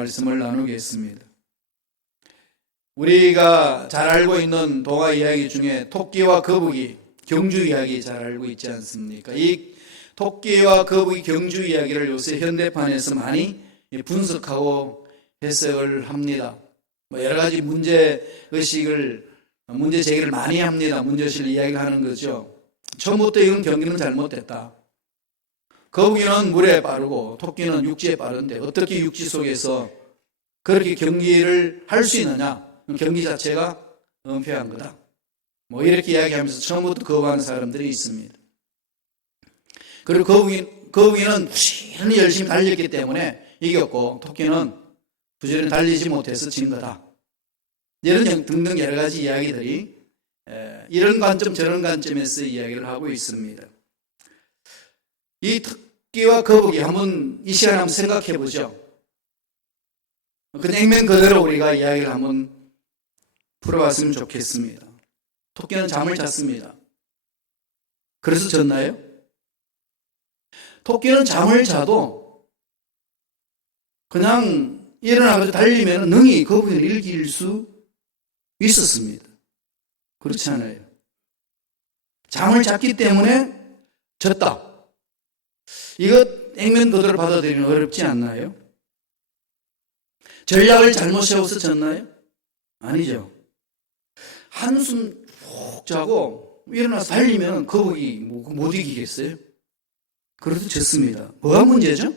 말씀을 나누겠습니다. 우리가 잘 알고 있는 동화 이야기 중에 토끼와 거북이 경주 이야기 잘 알고 있지 않습니까? 이 토끼와 거북이 경주 이야기를 요새 현대판에서 많이 분석하고 해석을 합니다. 여러 가지 문제 제기를 많이 합니다. 문제의식을 이야기하는 거죠. 처음부터 이건 경기는 잘못됐다. 거북이는 물에 빠르고 토끼는 육지에 빠른데 어떻게 육지 속에서 그렇게 경기를 할 수 있느냐? 경기 자체가 은폐한 거다. 이렇게 이야기하면서 처음부터 거부하는 사람들이 있습니다. 그리고 거북이는 부지런히 열심히 달렸기 때문에 이겼고 토끼는 부지런히 달리지 못해서 진 거다. 이런 등등 여러 가지 이야기들이 이런 관점 저런 관점에서 이야기를 하고 있습니다. 이 토끼와 거북이 한번 이 시간에 한번 생각해 보죠. 그냥 액면 그대로 우리가 이야기를 한번 풀어봤으면 좋겠습니다. 토끼는 잠을 잤습니다. 그래서 졌나요? 토끼는 잠을 자도 그냥 일어나가지고 달리면 능히 거북이를 이길 수 있었습니다. 그렇지 않아요. 잠을 잤기 때문에 졌다. 이것 액면 그대로 받아들이는 어렵지 않나요? 전략을 잘못 세워서 졌나요? 아니죠. 한숨 푹 자고 일어나서 달리면 거북이 못 이기겠어요? 그래도 졌습니다. 뭐가 문제죠?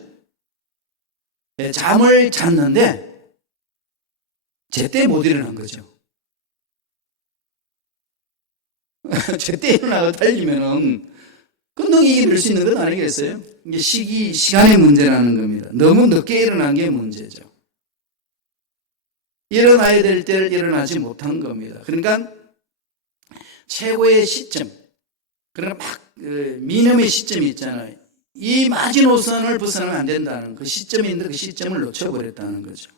잠을 잤는데 제때 못 일어난 거죠. 제때 일어나서 달리면은 능히 이길 수 있는 건 아니겠어요? 이게 시간의 문제라는 겁니다. 너무 늦게 일어난 게 문제죠. 일어나야 될 때를 일어나지 못한 겁니다. 그러니까 최고의 시점, 그러니까 미념의 시점이 있잖아요. 이 마지노선을 벗어나면 안 된다는 그 시점이 있는데 그 시점을 놓쳐버렸다는 거죠.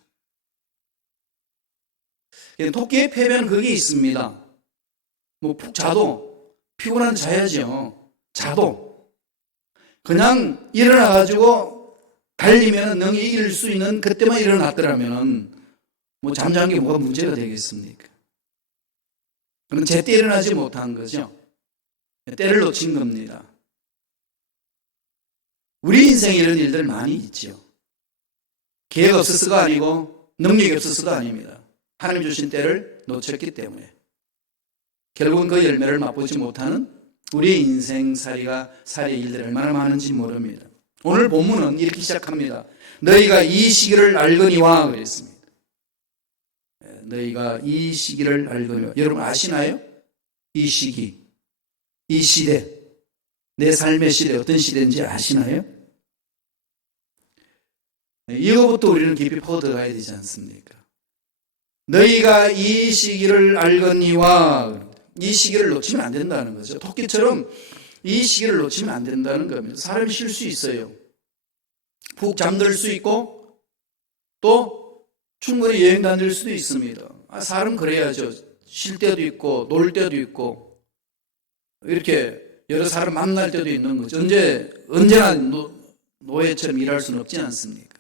토끼의 패배는 그게 있습니다. 푹 자도 피곤한데 자야죠. 자도 그냥 일어나가지고 달리면 능히 이길 수 있는 그때만 일어났더라면 잠자는 게 뭐가 문제가 되겠습니까? 그럼 제때 일어나지 못한 거죠. 때를 놓친 겁니다. 우리 인생에 이런 일들 많이 있죠. 기회가 없어서가 아니고 능력이 없어서가 아닙니다. 하나님 주신 때를 놓쳤기 때문에 결국은 그 열매를 맛보지 못하는 우리의 인생살이의 일들이 얼마나 많은지 모릅니다. 오늘 본문은 이렇게 시작합니다. 너희가 이 시기를 알거니와 그랬습니다. 너희가 이 시기를 알거니와. 여러분 아시나요? 이 시기, 이 시대, 내 삶의 시대 어떤 시대인지 아시나요? 이거부터 우리는 깊이 파고 들어가야 되지 않습니까? 너희가 이 시기를 알거니와, 이 시기를 놓치면 안 된다는 거죠. 토끼처럼 이 시기를 놓치면 안 된다는 겁니다. 사람이 쉴 수 있어요. 푹 잠들 수 있고 또 충분히 여행 다닐 수도 있습니다. 사람 그래야죠. 쉴 때도 있고 놀 때도 있고 이렇게 여러 사람 만날 때도 있는 거죠. 언제나 노예처럼 일할 수는 없지 않습니까?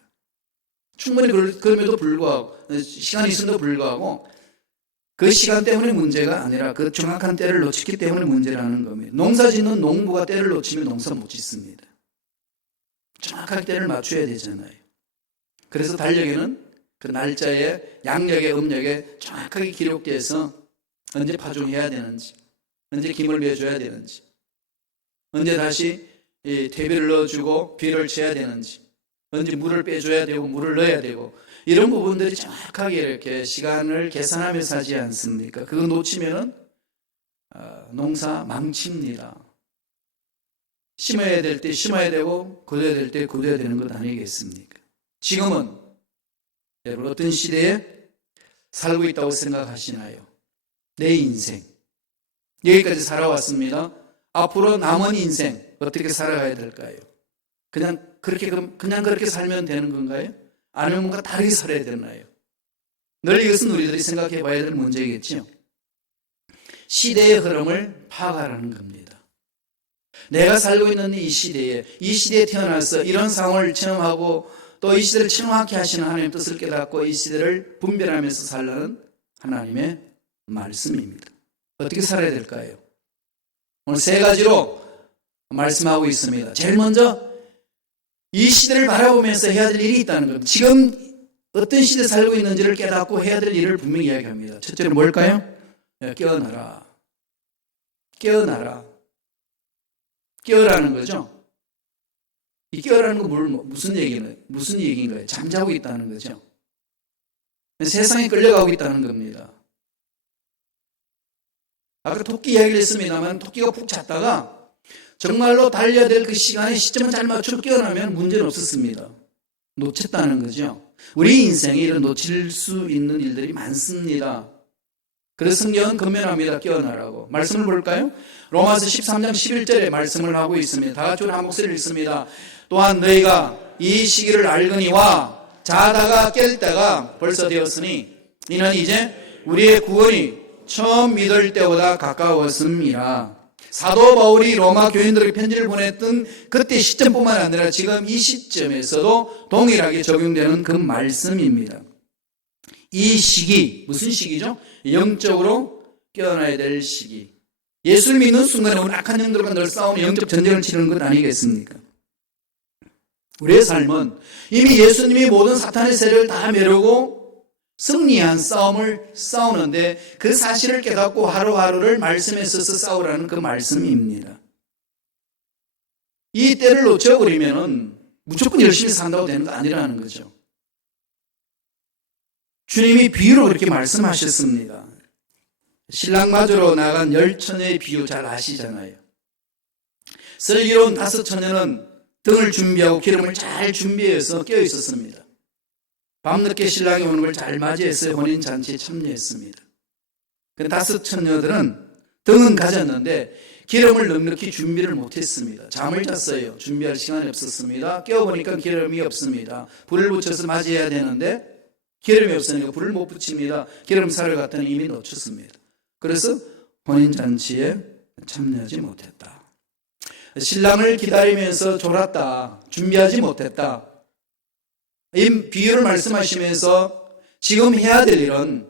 충분히 그럼에도 불구하고 시간이 있음에도 불구하고 그 시간 때문에 문제가 아니라 그 정확한 때를 놓쳤기 때문에 문제라는 겁니다. 농사 짓는 농부가 때를 놓치면 농사 못 짓습니다. 정확하게 때를 맞춰야 되잖아요. 그래서 달력에는 그 날짜에 양력에 음력에 정확하게 기록돼서 언제 파종해야 되는지, 언제 김을 매줘야 되는지, 언제 다시 퇴비를 넣어주고 비를 쳐야 되는지, 언제 물을 빼줘야 되고 물을 넣어야 되고 이런 부분들이 정확하게 이렇게 시간을 계산하면서 하지 않습니까? 그거 놓치면은 농사 망칩니다. 심어야 될 때 심어야 되고 거둬야 될 때 거둬야 되는 것 아니겠습니까? 지금은 여러분 어떤 시대에 살고 있다고 생각하시나요? 내 인생 여기까지 살아왔습니다. 앞으로 남은 인생 어떻게 살아가야 될까요? 그냥 그렇게 살면 되는 건가요? 아니면 뭔가 다르게 살아야 되나요? 늘 이것은 우리들이 생각해 봐야 될 문제겠죠. 시대의 흐름을 파악하라는 겁니다. 내가 살고 있는 이 시대에 태어나서 이런 상황을 체험하고 또 이 시대를 정확히 하시는 하나님의 뜻을 깨닫고 이 시대를 분별하면서 살라는 하나님의 말씀입니다. 어떻게 살아야 될까요? 오늘 세 가지로 말씀하고 있습니다. 제일 먼저 이 시대를 바라보면서 해야 될 일이 있다는 겁니다. 지금 어떤 시대에 살고 있는지를 깨닫고 해야 될 일을 분명히 이야기합니다. 첫째는 뭘까요? 깨어나라. 깨어나라. 깨어라는 거죠. 이 깨어라는 건 무슨 얘기인가요? 잠자고 있다는 거죠. 세상에 끌려가고 있다는 겁니다. 아까 토끼 이야기를 했습니다만 토끼가 푹 잤다가 정말로 달려야 될 그 시간에 시점을 잘 맞춰 깨어나면 문제는 없었습니다. 놓쳤다는 거죠. 우리 인생에 이런 놓칠 수 있는 일들이 많습니다. 그래서 성경은 권면합니다. 깨어나라고. 말씀을 볼까요? 로마서 13장 11절에 말씀을 하고 있습니다. 다 같이 한 목소리를 읽습니다. 또한 너희가 이 시기를 알거니와 자다가 깰 때가 벌써 되었으니 이는 이제 우리의 구원이 처음 믿을 때보다 가까웠음이라. 사도 바울이 로마 교인들에게 편지를 보냈던 그때 시점뿐만 아니라 지금 이 시점에서도 동일하게 적용되는 그 말씀입니다. 이 시기, 무슨 시기죠? 영적으로 깨어나야 될 시기. 예수를 믿는 순간에 우리 악한 영들과 늘 싸우며 영적 전쟁을 치르는 것 아니겠습니까? 우리의 삶은 이미 예수님이 모든 사탄의 세력을 다 멸하고 승리한 싸움을 싸우는데 그 사실을 깨닫고 하루하루를 말씀에 서서 싸우라는 그 말씀입니다. 이 때를 놓쳐버리면 무조건 열심히 산다고 되는 거 아니라는 거죠. 주님이 비유로 그렇게 말씀하셨습니다. 신랑 맞으러 나간 10처녀의 비유 잘 아시잖아요. 슬기로운 5처녀는 등을 준비하고 기름을 잘 준비해서 깨어 있었습니다. 밤늦게 신랑이 오는 걸 잘 맞이해서 혼인잔치에 참여했습니다. 그 5처녀들은 등은 가졌는데 기름을 넉넉히 준비를 못했습니다. 잠을 잤어요. 준비할 시간이 없었습니다. 깨어보니까 기름이 없습니다. 불을 붙여서 맞이해야 되는데 기름이 없으니까 불을 못 붙입니다. 기름 사러 갔더니 이미 놓쳤습니다. 그래서 혼인잔치에 참여하지 못했다. 신랑을 기다리면서 졸았다. 준비하지 못했다. 이 비유를 말씀하시면서 지금 해야 될 일은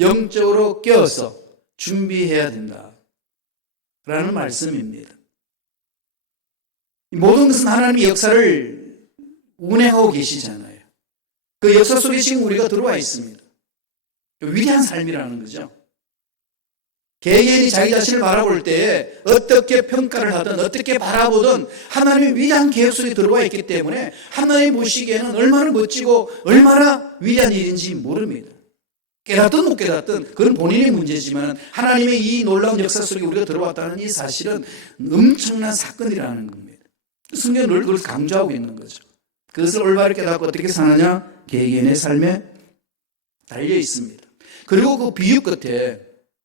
영적으로 깨어서 준비해야 된다 라는 말씀입니다. 모든 것은 하나님의 역사를 운행하고 계시잖아요. 그 역사 속에 지금 우리가 들어와 있습니다. 위대한 삶이라는 거죠. 개개인이 자기 자신을 바라볼 때에 어떻게 평가를 하든 어떻게 바라보든 하나님의 위대한 계획 속에 들어와 있기 때문에 하나님 보시기에는 얼마나 멋지고 얼마나 위대한 일인지 모릅니다. 깨닫든 못 깨닫든 그건 본인의 문제지만 하나님의 이 놀라운 역사 속에 우리가 들어왔다는 이 사실은 엄청난 사건이라는 겁니다. 성경은 늘 그걸 강조하고 있는 거죠. 그것을 올바르게 깨닫고 어떻게 사느냐? 개개인의 삶에 달려 있습니다. 그리고 그 비유 끝에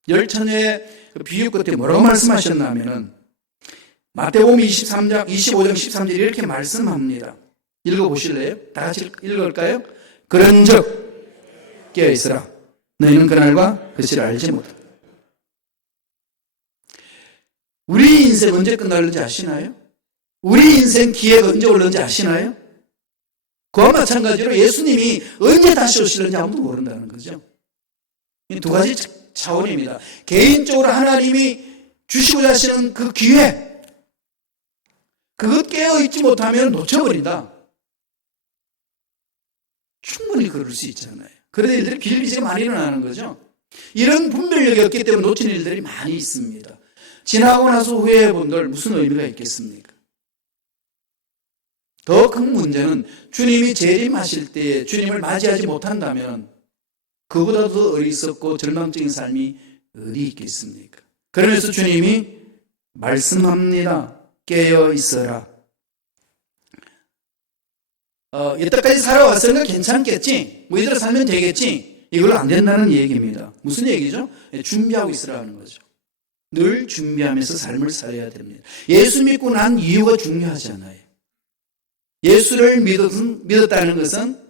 10처녀의 그 비유 끝에 뭐라고 말씀하셨냐면은 마태복음 25장 13절 이렇게 말씀합니다. 읽어보실래요? 다 같이 읽을까요? 그런즉 깨어있으라. 너희는 그날과 그 시를 알지 못한다. 우리 인생 언제 끝날는지 아시나요? 우리 인생 기회가 언제 올는지 아시나요? 그와 마찬가지로 예수님이 언제 다시 오실는지 아무도 모른다는 거죠. 이 두 가지 차원입니다. 개인적으로 하나님이 주시고자 하시는 그 기회, 그것 깨어있지 못하면 놓쳐버린다. 충분히 그럴 수 있잖아요. 그런 일들이 비일비재가 많이 일어나는 거죠. 이런 분별력이 없기 때문에 놓치는 일들이 많이 있습니다. 지나고 나서 후회해 본들 무슨 의미가 있겠습니까? 더 큰 문제는 주님이 재림하실 때 주님을 맞이하지 못한다면 그보다 더 어리석고 절망적인 삶이 어디 있겠습니까? 그러면서 주님이 말씀합니다. 깨어 있어라. 여태까지 살아왔으니까 괜찮겠지. 뭐 이대로 살면 되겠지. 이걸로 안 된다는 얘기입니다. 무슨 얘기죠? 준비하고 있으라는 거죠. 늘 준비하면서 삶을 살아야 됩니다. 예수 믿고 난 이유가 중요하잖아요. 예수를 믿었다는 것은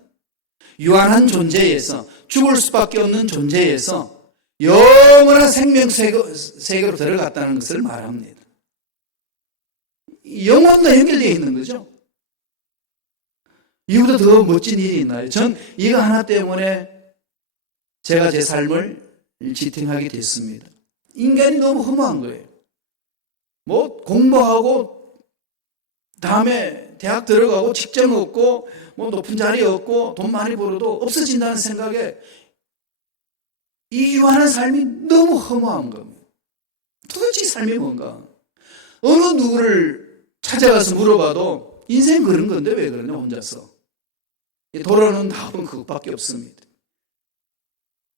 유한한 존재에서 죽을 수밖에 없는 존재에서 영원한 생명 세계로 들어갔다는 것을 말합니다. 영혼과 연결되어 있는 거죠. 이보다 더 멋진 일이 있나요? 전 이거 하나 때문에 제가 제 삶을 지탱하게 됐습니다. 인간이 너무 허무한 거예요. 뭐 공부하고 다음에 대학 들어가고 직장 얻고 뭐 높은 자리 얻고 돈 많이 벌어도 없어진다는 생각에 이 유한한 삶이 너무 허무한 겁니다. 도대체 삶이 뭔가? 어느 누구를 찾아가서 물어봐도 인생 그런 건데 왜 그러냐 혼자서. 돌아오는 답은 그것밖에 없습니다.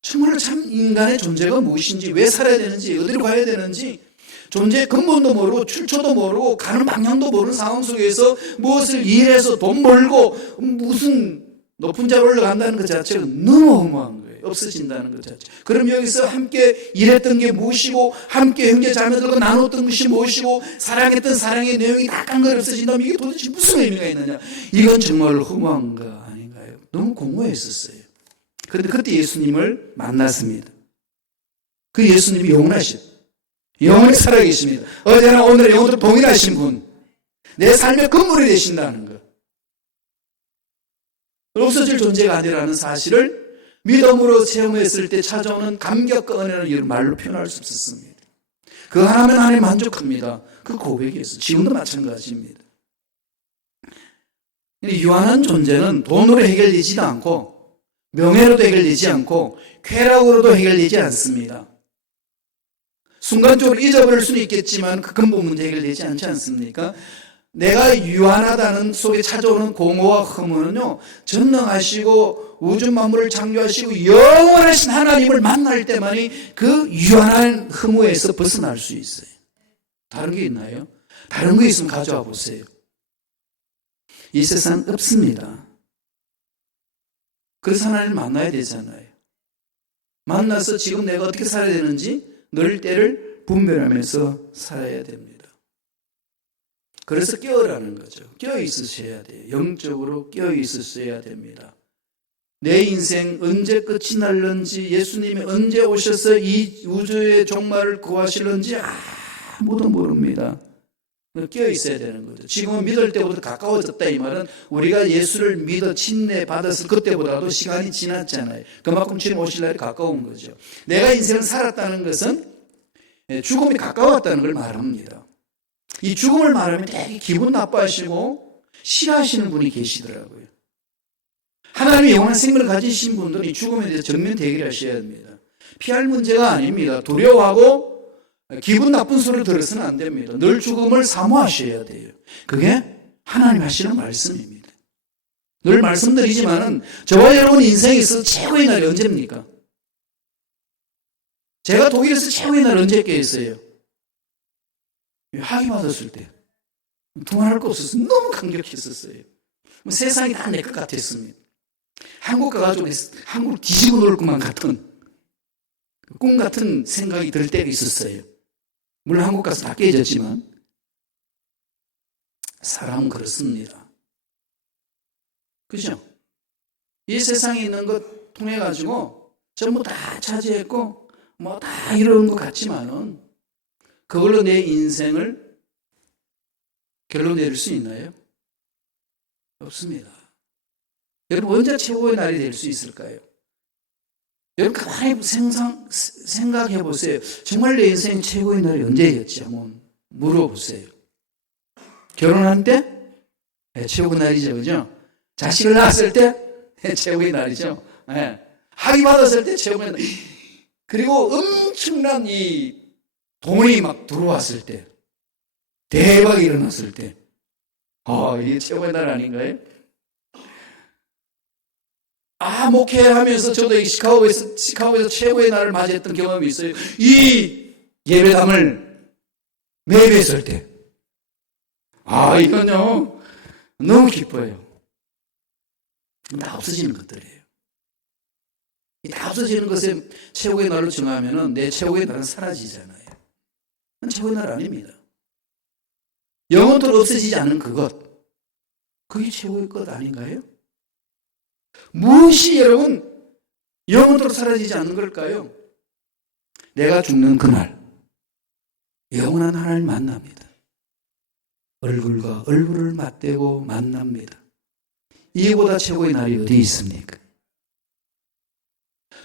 정말로 참 인간의 존재가 무엇인지, 왜 살아야 되는지, 어디로 가야 되는지 존재의 근본도 모르고 출처도 모르고 가는 방향도 모르는 상황 속에서 무엇을 일해서 돈 벌고 무슨 높은 자로 올라간다는 것 자체가 너무 허무한 거예요. 없어진다는 것 자체. 그럼 여기서 함께 일했던 게 무엇이고 함께 형제 자매들과 나눴던 것이 무엇이고 사랑했던 사랑의 내용이 다 깡그리 없어진다면 이게 도대체 무슨 의미가 있느냐. 이건 정말로 허무한 거 아닌가요? 너무 공허했었어요. 그런데 그때 예수님을 만났습니다. 그 예수님이 영원하신, 영원히 살아계십니다. 어제나 오늘 영원토록 동일하신 분, 내 삶의 근본이 되신다는 것, 없어질 존재가 아니라는 사실을 믿음으로 체험했을 때 찾아오는 감격과 은혜는 이런 말로 표현할 수 없었습니다. 그 하나면 하나님 만족합니다. 그 고백이 있어요. 지금도 마찬가지입니다. 유한한 존재는 돈으로 해결되지도 않고 명예로도 해결되지 않고 쾌락으로도 해결되지 않습니다. 순간적으로 잊어버릴 수는 있겠지만 그 근본 문제 해결되지 않지 않습니까? 내가 유한하다는 속에 찾아오는 공허와 허무는요, 전능하시고 우주 만물을 창조하시고 영원하신 하나님을 만날 때만이 그 유한한 허무에서 벗어날 수 있어요. 다른 게 있나요? 다른 거 있으면 가져와 보세요. 이 세상 없습니다. 그래서 하나님을 만나야 되잖아요. 만나서 지금 내가 어떻게 살아야 되는지 늘 때를 분별하면서 살아야 됩니다. 그래서 깨어라는 거죠. 깨어 있으셔야 돼요. 영적으로 깨어 있으셔야 됩니다. 내 인생 언제 끝이 날는지, 예수님이 언제 오셔서 이 우주의 종말을 구하실는지 아무도 모릅니다. 깨어 있어야 되는 거죠. 지금은 믿을 때보다 가까워졌다 이 말은 우리가 예수를 믿어 침례 받았을 그때보다도 시간이 지났잖아요. 그만큼 주님 오실 날이 가까운 거죠. 내가 인생을 살았다는 것은 죽음이 가까웠다는 걸 말합니다. 이 죽음을 말하면 되게 기분 나빠하시고 싫어하시는 분이 계시더라고요. 하나님의 영원한 생명을 가지신 분들은 이 죽음에 대해서 정면 대결하셔야 합니다. 피할 문제가 아닙니다. 두려워하고 기분 나쁜 소리를 들어서는 안 됩니다. 늘 죽음을 사모하셔야 돼요. 그게 하나님 하시는 말씀입니다. 늘 말씀드리지만은 저와 여러분 인생에 있어서 최고의 날이 언제입니까? 제가 독일에서 최고의 날 언제 깨었어요? 학위 받았을 때. 두말할 거 없어서 너무 감격했었어요. 세상이 다 내 것 같았습니다. 한국 가가지고 한국을 뒤집어 놓을 것만 같은 꿈 같은 생각이 들 때가 있었어요. 물론 한국 가서 다 깨졌지만 사람은 그렇습니다. 그죠? 이 세상에 있는 것 통해 가지고 전부 다 차지했고 뭐 다 이런 것 같지만은 그걸로 내 인생을 결론 내릴 수 있나요? 없습니다. 여러분 언제 최고의 날이 될 수 있을까요? 여러분 가만히 생각해 보세요. 정말 내 인생 최고의 날이 언제였지? 한번 물어보세요. 결혼한 때? 네, 최고의 날이죠. 그죠? 자식을 낳았을 때? 네, 최고의 날이죠. 네. 학위 받았을 때 최고의 날. 그리고 엄청난 이 돈이 막 들어왔을 때, 대박이 일어났을 때, 이게 최고의 날 아닌가요? 목회하면서 저도 시카고에서 최고의 날을 맞이했던 경험이 있어요. 이 예배당을 매입했을 때, 이건요, 너무 기뻐요. 다 없어지는 것들이에요. 다 없어지는 것에 최고의 날로 정하면은 내 최고의 날은 사라지잖아요. 그건 최고의 날 아닙니다. 영원토록 없어지지 않는 그것, 그게 최고의 것 아닌가요? 무엇이 여러분 영원토록 사라지지 않는 걸까요? 내가 죽는 그날 영원한 하나님을 만납니다. 얼굴과 얼굴을 맞대고 만납니다. 이보다 최고의 날이 어디 있습니까?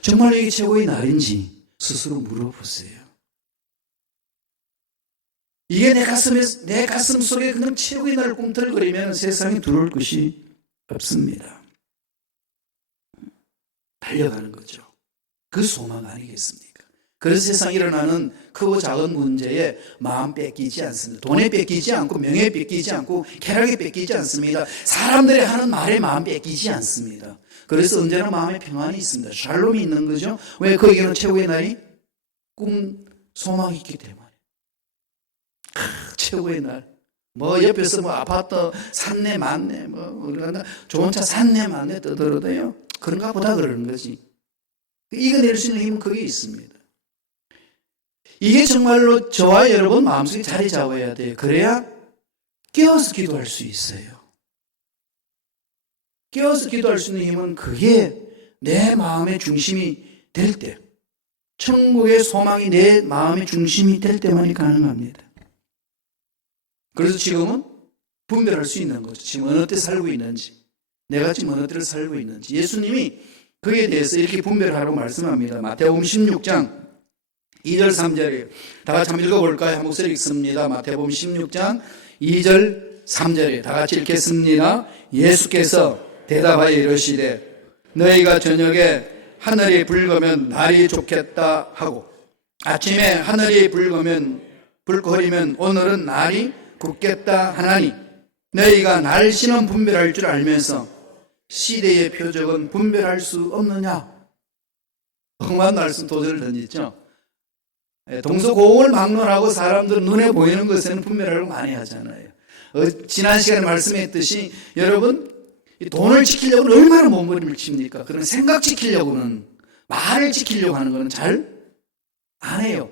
정말 이게 최고의 날인지 스스로 물어보세요. 이게 내 가슴 속에 그냥 최고의 날을 꿈틀거리면 세상에 두려울 것이 없습니다. 달려가는 거죠. 그 소망 아니겠습니까? 그래서 세상에 일어나는 크고 작은 문제에 마음 뺏기지 않습니다. 돈에 뺏기지 않고 명예에 뺏기지 않고 쾌락에 뺏기지 않습니다. 사람들이 하는 말에 마음 뺏기지 않습니다. 그래서 언제나 마음에 평안이 있습니다. 샬롬이 있는 거죠. 왜? 거기에는 최고의 날이 소망이 있기 때문에. 최고의 날. 옆에서 아파트 산내 만내 좋은 차 산내 만내 떠들어도요. 그런가 보다 그러는 거지. 이겨낼 수 있는 힘은 거기에 있습니다. 이게 정말로 저와 여러분 마음속에 자리 잡아야 돼요. 그래야 깨어서 기도할 수 있어요. 깨어서 기도할 수 있는 힘은 그게 내 마음의 중심이 될 때, 천국의 소망이 내 마음의 중심이 될 때만이 가능합니다. 그래서 지금은 분별할 수 있는 거죠. 지금 어느 때 살고 있는지, 내가 지금 어느 때를 살고 있는지. 예수님이 그에 대해서 이렇게 분별하라고 말씀합니다. 마태복음 16장 2절 3절이에요. 다 같이 한번 읽어볼까요? 한 목소리 읽습니다. 마태복음 16장 2절 3절이에요. 다 같이 읽겠습니다. 예수께서 대답하여 이르시되 너희가 저녁에 하늘이 붉으면 날이 좋겠다 하고 아침에 하늘이 붉거리면 오늘은 날이 굳겠다 하나니 너희가 날씨는 분별할 줄 알면서 시대의 표적은 분별할 수 없느냐? 험한 말씀 도전을 던지죠. 동서고을 막론하고 사람들은 눈에 보이는 것에는 분별하려고 많이 하잖아요. 지난 시간에 말씀했듯이 여러분 돈을 지키려고는 얼마나 몸부림을 칩니까? 그런 생각 지키려고는 말을 지키려고 하는 거는 잘 안 해요.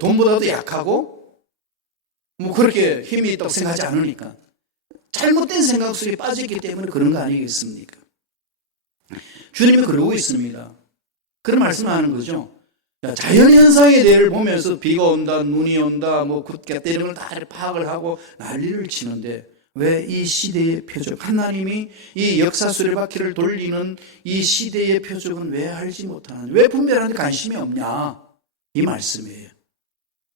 돈보다도 약하고 그렇게 힘이 있다고 생각하지 않으니까 잘못된 생각 속에 빠졌기 때문에 그런 거 아니겠습니까? 주님이 그러고 있습니다. 그런 말씀을 하는 거죠. 자연현상의 대를 보면서 비가 온다, 눈이 온다, 굳겠다 이런 걸 다 파악을 하고 난리를 치는데 왜 이 시대의 표적, 하나님이 이 역사 수레바퀴를 돌리는 이 시대의 표적은 왜 알지 못하느냐? 왜 분별하는데 관심이 없냐? 이 말씀이에요.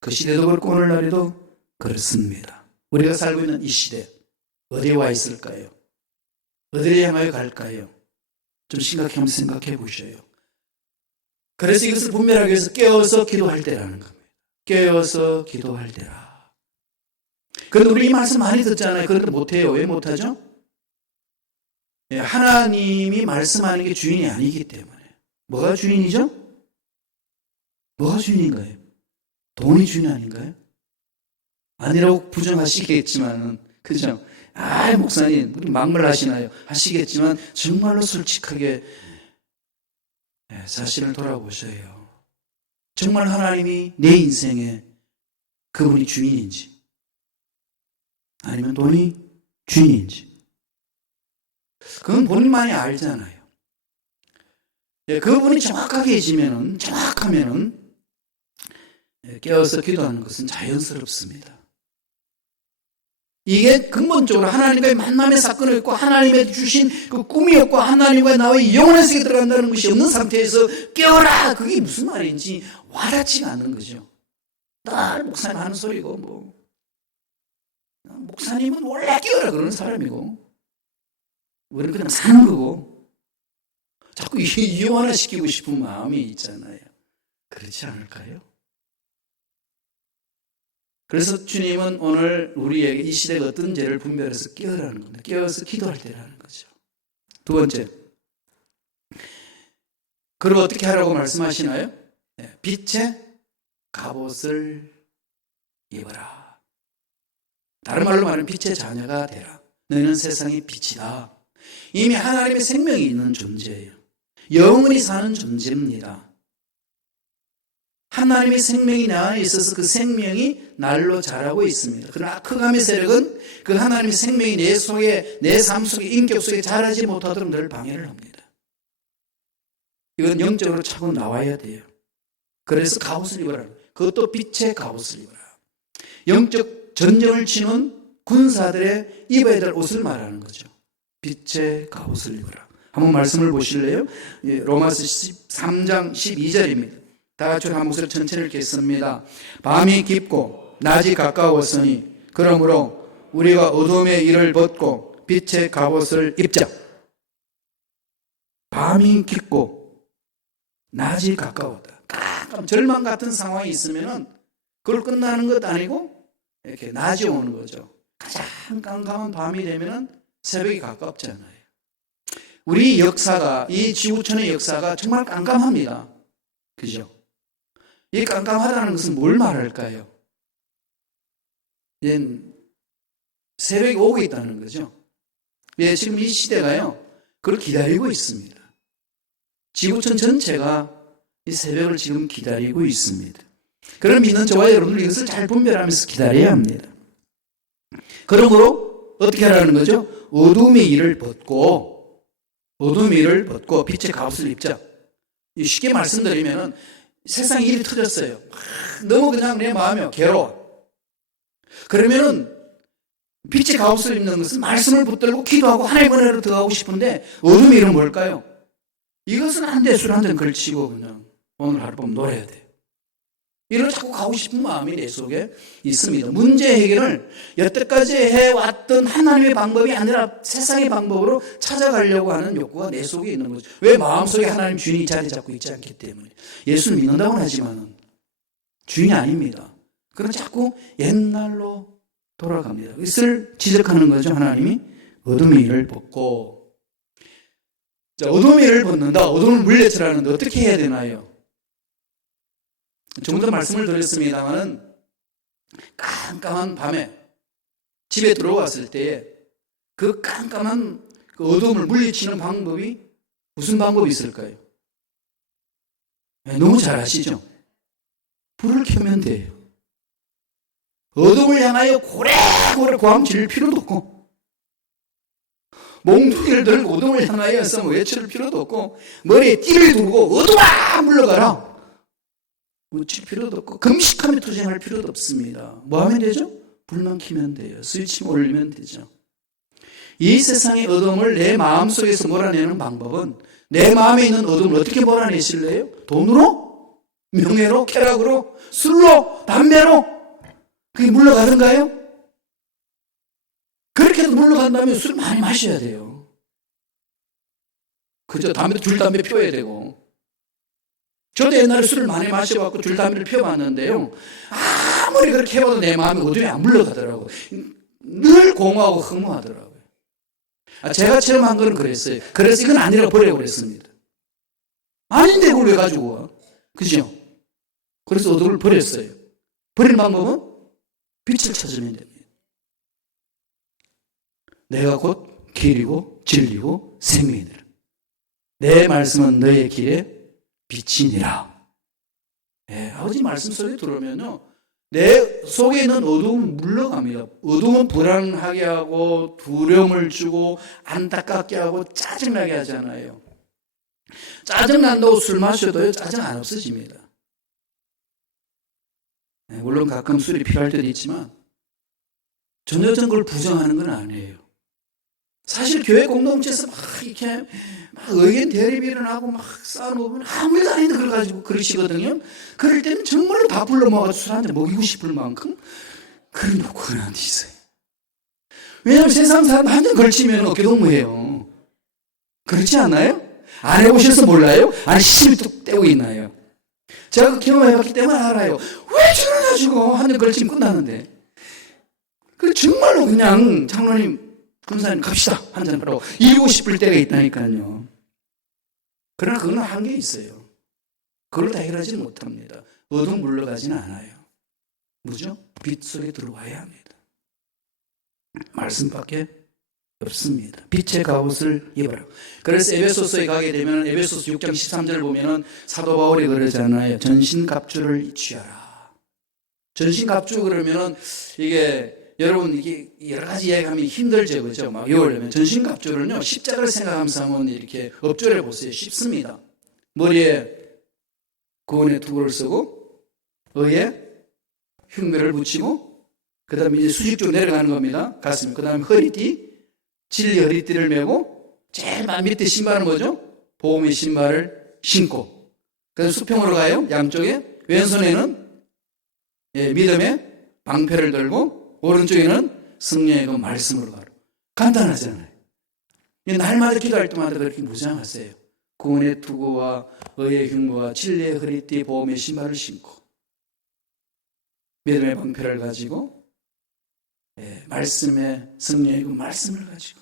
그 시대도 그렇고 오늘날에도 그렇습니다. 우리가 살고 있는 이 시대 어디에 와 있을까요? 어디를 향하여 갈까요? 좀 심각하게 한번 생각해 보셔요. 그래서 이것을 분별하기 위해서 깨어서 기도할 때라는 겁니다. 깨어서 기도할 때라. 그런데 우리 이 말씀 많이 듣잖아요. 그런데 못해요. 왜 못하죠? 하나님이 말씀하는 게 주인이 아니기 때문에. 뭐가 주인이죠? 뭐가 주인인가요? 돈이 주인 아닌가요? 아니라고 부정하시겠지만, 그죠? 목사님, 막말 하시나요? 하시겠지만, 정말로 솔직하게 자신을 돌아보셔요. 정말 하나님이 내 인생에 그분이 주인인지, 아니면 돈이 주인인지. 그건 본인만이 알잖아요. 그분이 정확하면은 깨어서 기도하는 것은 자연스럽습니다. 이게 근본적으로 하나님과의 만남의 사건을 있고 하나님의 주신 그 꿈이었고 하나님과 나의 영혼의 세계에 들어간다는 것이 없는 상태에서 깨어라! 그게 무슨 말인지 와닿지가 않는 거죠. 날 목사님 하는 소리고 목사님은 원래 깨어라 그러는 사람이고 우리는 그냥 사는 거고 자꾸 이완화시키고 싶은 마음이 있잖아요. 그렇지 않을까요? 그래서 주님은 오늘 우리에게 이 시대가 어떤 죄를 분별해서 깨어라는 겁니다. 깨어서 기도할 때라는 거죠. 두 번째, 그리고 어떻게 하라고 말씀하시나요? 빛의 갑옷을 입어라. 다른 말로 말하면 빛의 자녀가 되라. 너희는 세상의 빛이다. 이미 하나님의 생명이 있는 존재예요. 영원히 사는 존재입니다. 하나님의 생명이 내 안에 있어서 그 생명이 날로 자라고 있습니다. 그러나 악함의 세력은 그 하나님의 생명이 내 속에, 내 삶 속에, 인격 속에 자라지 못하도록 늘 방해를 합니다. 이건 영적으로 차고 나와야 돼요. 그래서 갑옷을 입어라. 그것도 빛의 갑옷을 입어라. 영적 전쟁을 치는 군사들의 입어야 될 옷을 말하는 거죠. 빛의 갑옷을 입으라. 한번 말씀을 보실래요? 로마서 13장 12절입니다. 다 같이 한 목소리 천천히 읽겠습니다. 밤이 깊고 낮이 가까웠으니 그러므로 우리가 어둠의 일을 벗고 빛의 갑옷을 입자. 밤이 깊고 낮이 가까웠다. 깜깜 절망 같은 상황이 있으면은 그걸 끝나는 것도 아니고 이렇게 낮이 오는 거죠. 가장 깜깜한 밤이 되면은 새벽이 가깝잖아요. 우리 역사가, 이 지구촌의 역사가 정말 깜깜합니다. 그죠? 이 깜깜하다는 것은 뭘 말할까요? 새벽이 오고 있다는 거죠. 지금 이 시대가요, 그걸 기다리고 있습니다. 지구촌 전체가 이 새벽을 지금 기다리고 있습니다. 그럼 믿는 저와 여러분들 이것을 잘 분별하면서 기다려야 합니다. 그러므로 어떻게 하라는 거죠? 어둠의 일을 벗고 빛의 갑옷을 입자. 쉽게 말씀드리면 세상 일이 터졌어요. 너무 그냥 내 마음이 괴로워. 그러면은 빛의 갑옷을 입는 것은 말씀을 붙들고 기도하고 하나님 은혜로 들어가고 싶은데 어둠의 일은 뭘까요? 이것은 안 돼. 술 한 잔 걸치고 그냥 오늘 하룻밤 놀아야 돼. 이걸 자꾸 가고 싶은 마음이 내 속에 있습니다. 문제 해결을 여태까지 해왔던 하나님의 방법이 아니라 세상의 방법으로 찾아가려고 하는 욕구가 내 속에 있는 거죠. 왜? 마음속에 하나님 주인이 자리 잡고 있지 않기 때문에. 예수는 믿는다고는 하지만 주인이 아닙니다. 그럼 자꾸 옛날로 돌아갑니다. 이것을 지적하는 거죠. 하나님이 어둠의 일을 벗고. 자, 어둠의 일을 벗는다. 어둠을 물리쳐라는데 어떻게 해야 되나요? 조금 더 말씀을 드렸습니다만은 깜깜한 밤에 집에 들어왔을 때에 그 깜깜한 그 어둠을 물리치는 방법이 무슨 방법이 있을까요? 너무 잘 아시죠? 불을 켜면 돼요. 어둠을 향하여 고래고래 고함 지를 필요도 없고 몽둥이를 들고 어둠을 향하여 외칠 필요도 없고 머리에 띠를 두고 어둠아 물러가라 묻힐 필요도 없고 금식하며 투쟁할 필요도 없습니다. 뭐 하면 되죠? 불만 켜면 돼요. 스위치만 올리면 되죠. 이 세상의 어둠을 내 마음속에서 몰아내는 방법은 내 마음에 있는 어둠을 어떻게 몰아내실래요? 돈으로? 명예로? 쾌락으로? 술로? 담배로? 그게 물러가는가요? 그렇게 해도 물러간다면 술 많이 마셔야 돼요. 그죠? 줄담배 피워야 되고. 저도 옛날에 술을 많이 마셔갖고 줄담배를 피워봤는데요. 아무리 그렇게 해봐도 내 마음이 어둠에 안 물러가더라고요. 늘 공허하고 허무하더라고요. 제가 체험한 거는 그랬어요. 그래서 이건 아니라고 버려버렸습니다. 아닌데 그걸 왜 가지고 와? 그죠? 그래서 어둠을 버렸어요. 버릴 방법은 빛을 찾으면 됩니다. 내가 곧 길이고 진리고 생명이니라. 내 말씀은 너의 길에 빛이니라. 아버지 말씀 속에 들어오면요, 내 속에 있는 어두움은 물러갑니다. 어두움은 불안하게 하고 두려움을 주고 안타깝게 하고 짜증나게 하잖아요. 짜증난다고 술 마셔도요, 짜증 안 없어집니다. 물론 가끔 술이 필요할 때도 있지만 전혀 그걸 부정하는 건 아니에요. 사실 교회 공동체에서 막 이렇게 막 의견 대립이 일어나고 막 싸우고 아무 일도 아닌데 그걸 가지고 그러시거든요. 그럴 때는 정말로 다 불러 모아서 술 한 잔 먹이고 싶을 만큼 그런 욕구가 안 있어요. 왜냐하면 세상 사람 한 잔 걸치면 어깨동무해요. 그렇지 않아요? 안 해보셔서 몰라요? 아니 시집이 뚝 떼고 있나요? 제가 그 경험해봤기 때문에 알아요. 왜 술을 가지고 한 잔 걸치면 끝나는데. 그 정말로 그냥 장로님 군사님 갑시다 한잔 하라고 이러고 싶을 때가 있다니까요. 그러나 그건 한계 있어요. 그걸 다 해결하지는 못합니다. 어둠 물러가지는 않아요. 뭐죠? 빛 속에 들어와야 합니다. 말씀밖에 없습니다. 빛의 갑옷을 입어라. 그래서 에베소서에 가게 되면 에베소서 6장 13절을 보면은 사도 바울이 그러잖아요. 전신갑주를 취하라. 전신갑주 그러면은 이게 여러분 이게 여러 가지 이야기하면 힘들죠, 그죠? 막 외우려면 전신갑주를요 십자가를 생각하면서 한번 이렇게 엎조려 보세요. 쉽습니다. 머리에 구원의 투구를 쓰고 의에 흉배를 붙이고 그다음에 이제 수직적으로 내려가는 겁니다. 가슴, 그다음에 허리띠, 진리 허리띠를 메고 제일 맨 밑에 신발은 뭐죠? 복음의 신발을 신고, 그래서 수평으로 가요. 양쪽에 왼손에는 믿음의 방패를 들고 오른쪽에는 성령의 그 말씀으로 가라. 간단하잖아요. 날마다 기도할 때마다 그렇게 무장하세요. 구원의 투구와 의의 흉보와 진리의 허리띠, 복음의 신발을 신고 믿음의 방패를 가지고 말씀의 성령의 그 말씀을 가지고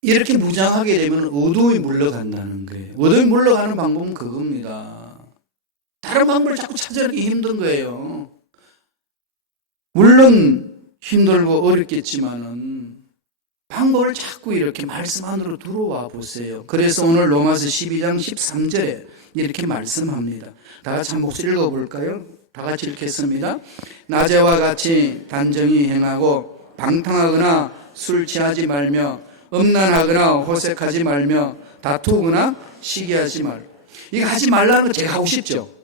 이렇게 무장하게 되면 어두움이 물러간다는 거예요. 어두움이 물러가는 방법은 그겁니다. 다른 방법을 자꾸 찾아내기 힘든 거예요. 물론 힘들고 어렵겠지만은 방법을 자꾸 이렇게 말씀 안으로 들어와 보세요. 그래서 오늘 로마서 12장 13절에 이렇게 말씀합니다. 다 같이 한 목소리 읽어볼까요? 다 같이 읽겠습니다. 낮에와 같이 단정히 행하고 방탕하거나 술 취하지 말며 음란하거나 호색하지 말며 다투거나 시기하지 말고. 이거 하지 말라는 거 제가 하고 싶죠.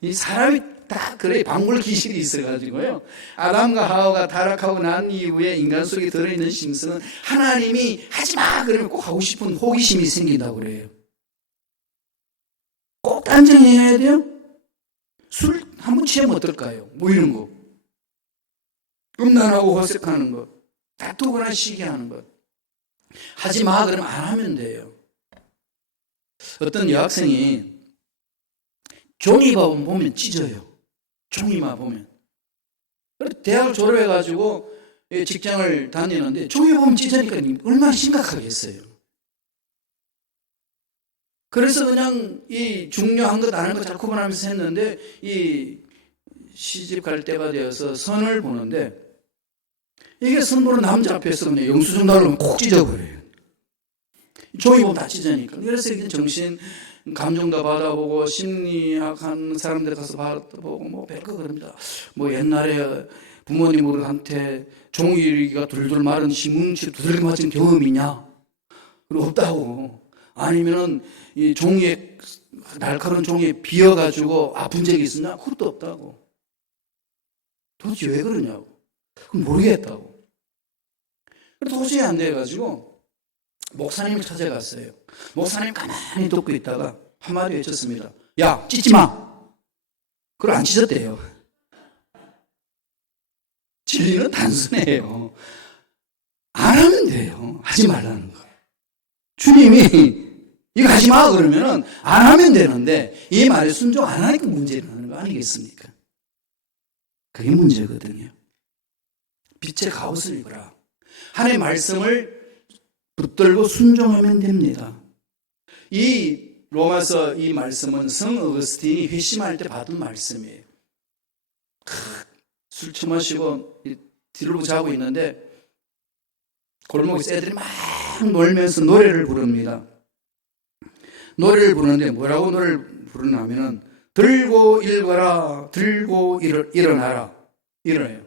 이 사람이 다 그래, 방울 기질이 있어가지고요. 아담과 하와가 타락하고 난 이후에 인간 속에 들어있는 심성은 하나님이 하지 마! 그러면 꼭 하고 싶은 호기심이 생긴다고 그래요. 꼭 단정해야 돼요? 술 한 번 취하면 어떨까요? 뭐 이런 거. 음란하고 호색하는 거. 다투거나 시기하는 것. 하지 마, 그러면 안 하면 돼요. 어떤 여학생이 종이밥은 보면 찢어요. 종이만 보면. 대학을 졸업해가지고 직장을 다니는데 종이밥 찢으니까 얼마나 심각하겠어요. 그래서 그냥 이 중요한 것 아닌 것 잘 구분하면서 했는데 이 시집 갈 때가 되어서 선을 보는데 이게 선 보는 남자 앞에서 그냥 영수증 달라면 콕 찢어버려요. 종이밥 다 찢으니까. 그래서 이게 정신 감정도 받아보고 심리학 하는 사람들 가서 받아보고 뭐 별거 그럽니다. 뭐 옛날에 부모님한테 종이가 둘둘 마른 신문지 두들겨 맞은 경험이 있냐? 없다고. 아니면은 이 종이에 날카로운 종이에 비어가지고 아픈 적이 있었냐? 그것도 없다고. 도대체 왜 그러냐고. 모르겠다고. 도저히 안 돼가지고 목사님을 찾아갔어요. 목사님 가만히 듣고 있다가 한마디 외쳤습니다. 야, 찢지 마! 그걸 안 찢었대요. 진리는 단순해요. 안 하면 돼요. 하지 말라는 거. 주님이 이거 하지 마! 그러면은 안 하면 되는데 이 말에 순종 안 하니까 문제가 일어나는 거 아니겠습니까? 그게 문제거든요. 빛의 가옷을 입어라. 하나님의 말씀을 붙들고 순종하면 됩니다. 이 로마서 이 말씀은 성 어거스틴이 회심할 때 받은 말씀이에요. 술 처마시고 뒤로 자고 있는데 골목에서 애들이 막 놀면서 노래를 부릅니다. 노래를 부르는데 뭐라고 노래를 부르냐면은 들고 읽어라, 들고 일어나라. 이러네요.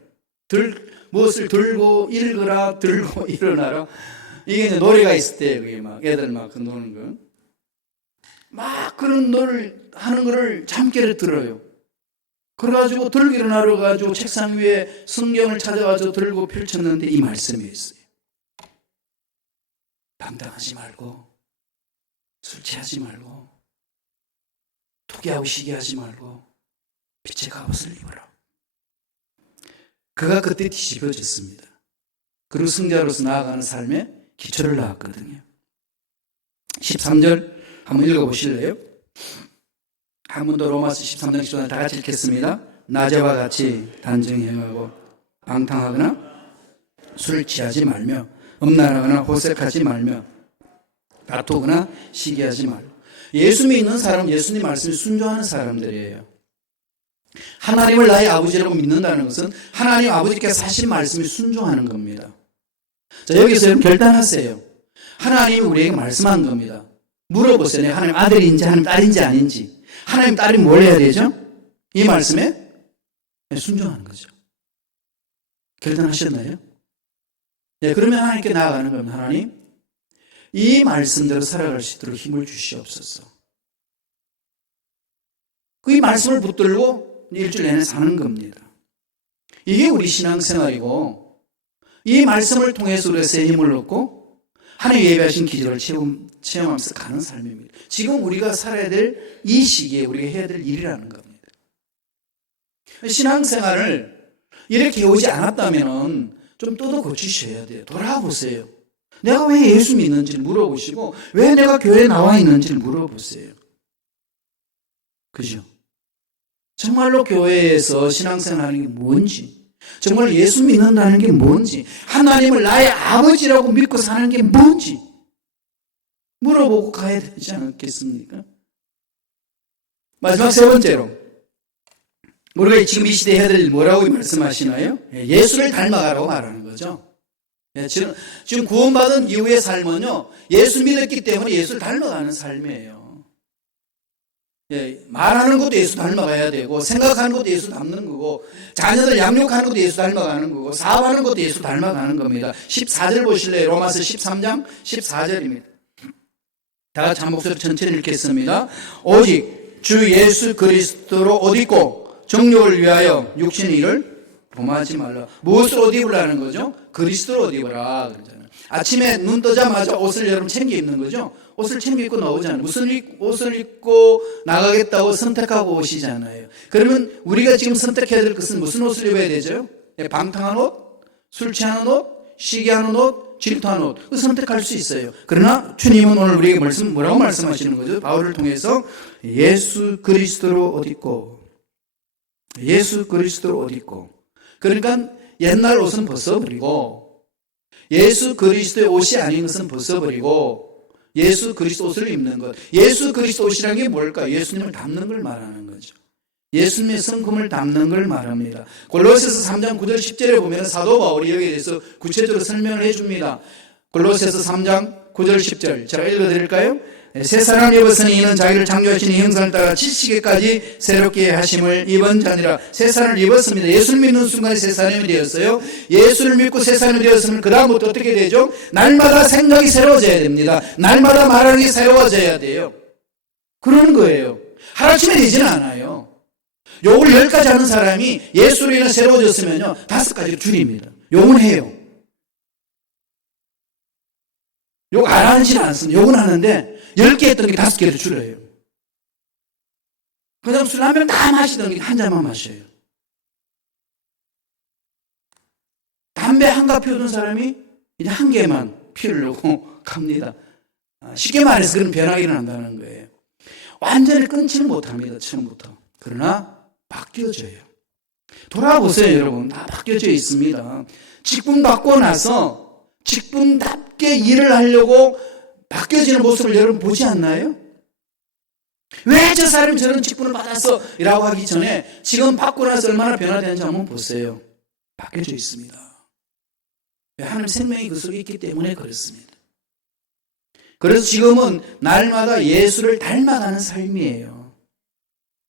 무엇을 들고 읽어라, 들고 일어나라. 이게 이제 노래가 있을 때, 그게 막 애들 막 노는 거. 막 그런 노래를 하는 거를 잠결에 들어요. 그래가지고 들고 일어나러 가지고 책상 위에 성경을 찾아가지고 들고 펼쳤는데 이 말씀이 있어요. 방탕하지 말고, 술 취하지 말고, 투기하고 시기하지 말고, 빛의 갑옷을 입어라. 그가 그때 뒤집어졌습니다. 그리고 승자로서 나아가는 삶에 기초를 낳았거든요. 13절 한번 읽어보실래요? 한 번 더 로마서 13장 14절 다 같이 읽겠습니다. 낮에와 같이 단정히 행하고 방탕하거나 술 취하지 말며 음란하거나 호색하지 말며 다투거나 시기하지 말고. 예수 믿는 사람은 예수님 말씀에 순종하는 사람들이에요. 하나님을 나의 아버지라고 믿는다는 것은 하나님 아버지께서 하신 말씀에 순종하는 겁니다. 자, 여기서 여러분 결단하세요. 하나님이 우리에게 말씀한 겁니다. 물어보세요. 내가 하나님 아들인지 하나님 딸인지 아닌지. 하나님 딸이 뭘 해야 되죠? 이 말씀에 순종하는 거죠. 결단하셨나요? 네, 그러면 하나님께 나아가는 겁니다. 하나님, 이 말씀대로 살아갈 수 있도록 힘을 주시옵소서. 그 말씀을 붙들고 일주일 내내 사는 겁니다. 이게 우리 신앙생활이고, 이 말씀을 통해서 우리가 새 힘을 얻고 하나님 예배하신 기적을 체험하면서 가는 삶입니다. 지금 우리가 살아야 될 이 시기에 우리가 해야 될 일이라는 겁니다. 신앙생활을 이렇게 해오지 않았다면 좀 뜯어 고치셔야 돼요. 돌아보세요. 내가 왜 예수 믿는지를 물어보시고 왜 내가 교회에 나와 있는지를 물어보세요. 그죠? 정말로 교회에서 신앙생활하는 게 뭔지, 정말 예수 믿는다는 게 뭔지, 하나님을 나의 아버지라고 믿고 사는 게 뭔지 물어보고 가야 되지 않겠습니까? 마지막 세 번째로 우리가 지금 이 시대에 해야 될 일 뭐라고 말씀하시나요? 예수를 닮아가라고 말하는 거죠. 지금 구원받은 이후의 삶은요, 예수 믿었기 때문에 예수를 닮아가는 삶이에요. 말하는 것도 예수 닮아가야 되고, 생각하는 것도 예수 닮는 거고, 자녀들 양육하는 것도 예수 닮아가는 거고, 사업하는 것도 예수 닮아가는 겁니다. 14절 보실래요? 로마서 13장 14절입니다. 다 같이 한 목소리 천천히 읽겠습니다. 오직 주 예수 그리스도로 옷 입고 정욕을 위하여 육신의 일을 범하지 말라. 무엇을 옷 입으라는 거죠? 그리스도로 옷 입으라. 아침에 눈 뜨자마자 옷을 여러분 챙겨 입는 거죠? 옷을 챙겨 입고 나오잖아요. 무슨 옷을 입고 나가겠다고 선택하고 오시잖아요. 그러면 우리가 지금 선택해야 될 것은 무슨 옷을 입어야 되죠? 방탕한 옷, 술 취하는 옷, 시기하는 옷, 질투하는 옷, 그 선택할 수 있어요. 그러나 주님은 오늘 우리에게 뭐라고 말씀하시는 거죠? 바울을 통해서 예수 그리스도로 옷 입고, 예수 그리스도로 옷 입고, 그러니까 옛날 옷은 벗어버리고 예수 그리스도의 옷이 아닌 것은 벗어버리고 예수 그리스도 옷을 입는 것. 예수 그리스도 옷이라는 게 뭘까? 예수님을 닮는 걸 말하는 거죠. 예수님의 성품을 담는 걸 말합니다. 골로새서 3장 9절 10절에 보면 사도 바울이 여기에 대해서 구체적으로 설명을 해줍니다. 골로새서 3장 9절 10절 제가 읽어드릴까요? 새 사람을 입었으니 이는 자기를 창조하시는 형상을 따라 지식에까지 새롭게 하심을 입은 자니라. 새 사람을 입었습니다. 예수를 믿는 순간에 새 사람이 되었어요. 예수를 믿고 새 사람이 되었으면 그 다음부터 어떻게 되죠? 날마다 생각이 새로워져야 됩니다. 날마다 말하는 게 새로워져야 돼요. 그러는 거예요. 하루아침에 되지는 않아요. 욕을 10가지 하는 사람이 예수로 인해 새로워졌으면요 5가지로 줄입니다. 욕은 해요. 욕 안 하지는 않습니다. 욕은 하는데 10개 했던 게 5개로 줄여요. 그 다음 술 한 병 다 마시던 게 한 잔만 마셔요. 담배 한 갑 피우던 사람이 이제 한 개만 피우려고 갑니다. 쉽게 말해서 그런 변화가 일어난다는 거예요. 완전히 끊지는 못합니다. 처음부터. 그러나 바뀌어져요. 돌아보세요, 여러분. 다 바뀌어져 있습니다. 직분 받고 나서 직분답게 일을 하려고 바뀌어지는 모습을 여러분 보지 않나요? 왜 저 사람이 저런 직분을 받았어? 이라고 하기 전에 지금 받고 나서 얼마나 변화되는지 한번 보세요. 바뀌어져 있습니다. 하나님 생명이 그 속에 있기 때문에 그렇습니다. 그래서 지금은 날마다 예수를 닮아가는 삶이에요.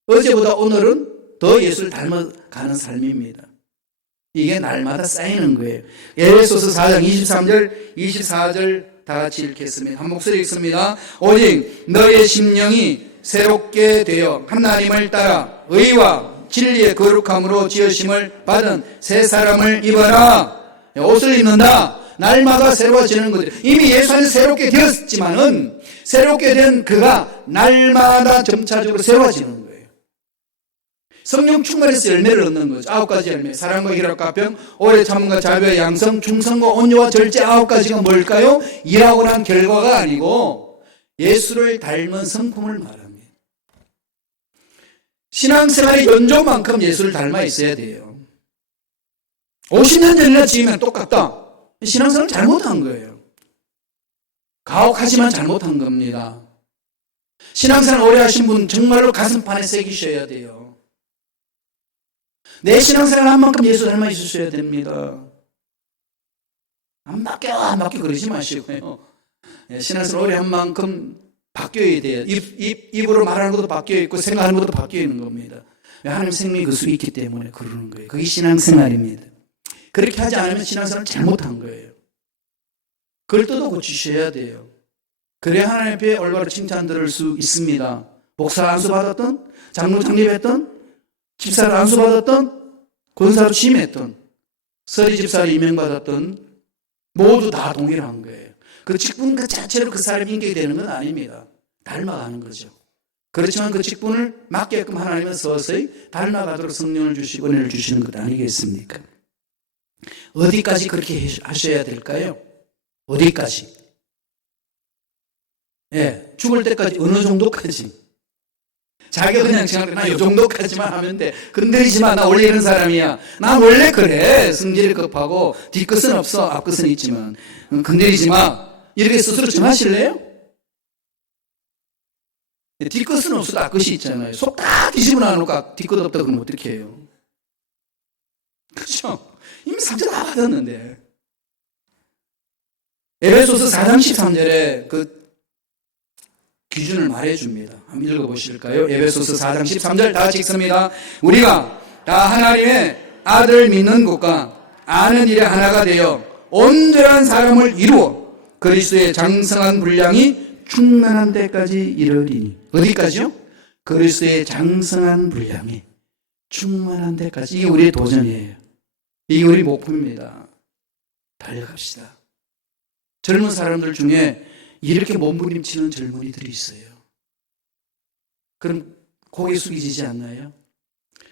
어제보다 오늘은 더 예수를 닮아가는 삶입니다. 이게 날마다 쌓이는 거예요. 에베소서 4장 23절, 24절 다 같이 읽겠습니다. 한 목소리 읽습니다. 오직 너의 심령이 새롭게 되어 하나님을 따라 의와 진리의 거룩함으로 지으심을 받은 새 사람을 입어라. 옷을 입는다. 날마다 새로워지는 거죠. 이미 예수 안에 새롭게 되었지만은 새롭게 된 그가 날마다 점차적으로 새로워지는 거예요. 성령 충만해서 열매를 얻는 거죠. 9가지 열매. 사랑과 희락과 평, 오래 참음과 자비와 양성, 충성과 온유와 절제 9가지가 뭘까요? 일하고 난 결과가 아니고 예수를 닮은 성품을 말합니다. 신앙생활의 연조만큼 예수를 닮아 있어야 돼요. 50년 전이나 지으면 똑같다. 신앙생활을 잘못한 거예요. 가혹하지만 잘못한 겁니다. 신앙생활 오래 하신 분 정말로 가슴판에 새기셔야 돼요. 내 신앙생활 한 만큼 예수 닮아 있으셔야 됩니다. 안 바뀌어 그러지 마시고요. 신앙생활 오래 한 만큼 바뀌어야 돼요. 입으로 말하는 것도 바뀌어 있고 생각하는 것도 바뀌어 있는 겁니다. 하나님 생명이 그 속에 있기 때문에 그러는 거예요. 그게 신앙생활입니다. 그렇게 하지 않으면 신앙생활을 잘못한 거예요. 그걸 뜯어 고치셔야 돼요. 그래야 하나님 앞에 올바로 칭찬 들을 수 있습니다. 목사 안수 받았던, 장로 창립했던, 집사를 안수 받았던, 권사로 취임했던 서리 집사를 임명받았던 모두 다 동일한 거예요. 그 직분 그 자체로 그 사람이 인격이 되는 건 아닙니다. 닮아가는 거죠. 그렇지만 그 직분을 맡게끔 하나님은 서서히 닮아가도록 성령을 주시고 은혜를 주시는 것 아니겠습니까? 어디까지 그렇게 하셔야 될까요? 어디까지? 예, 죽을 때까지 어느 정도까지? 자기가 그냥 생각해, 나 이 정도까지만 하면 돼. 건드리지 마, 나 원래 이런 사람이야. 나 원래 그래. 성질이 급하고 뒤끝은 없어, 앞끝은 있지만 건드리지 마. 이렇게 스스로 정하실래요? 뒤끝은 없어도 앞끝이 있잖아요. 속 다 뒤집어 놔놓고 뒤끝 없다 그러면 어떻게 해요? 그렇죠? 이미 상처 다 받았는데. 에베소서 4장 13절에 그 기준을 말해줍니다. 한번 읽어보실까요? 에베소서 4장 13절 다 같이 읽습니다. 우리가 다 하나님의 아들 믿는 것과 아는 일에 하나가 되어 온전한 사람을 이루어 그리스도의 장성한 분량이 충만한 데까지 이르리니. 어디까지요? 그리스도의 장성한 분량이 충만한 데까지. 이게 우리의 도전이에요. 이게 우리 목표입니다. 달려갑시다. 젊은 사람들 중에 이렇게 몸부림치는 젊은이들이 있어요. 그럼 고개 숙이지 않나요?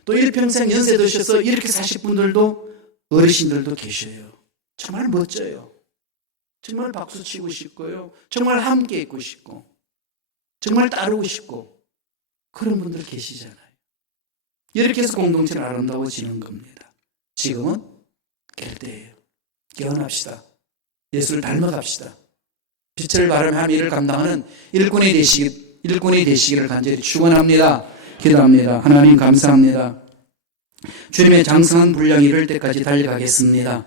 또 일평생 연세 드셔서 이렇게 사실 분들도 어르신들도 계셔요. 정말 멋져요. 정말 박수 치고 싶고요. 정말 함께 있고 싶고 정말 따르고 싶고 그런 분들 계시잖아요. 이렇게 해서 공동체는 아름다워지는 겁니다. 지금은 깰 때예요. 깨어납시다. 예수를 닮아갑시다. 빛을 발하며 일을 감당하는 일꾼이 되시기를 간절히 축원합니다. 기도합니다. 하나님 감사합니다. 주님의 장성한 분량이 이를 때까지 달려가겠습니다.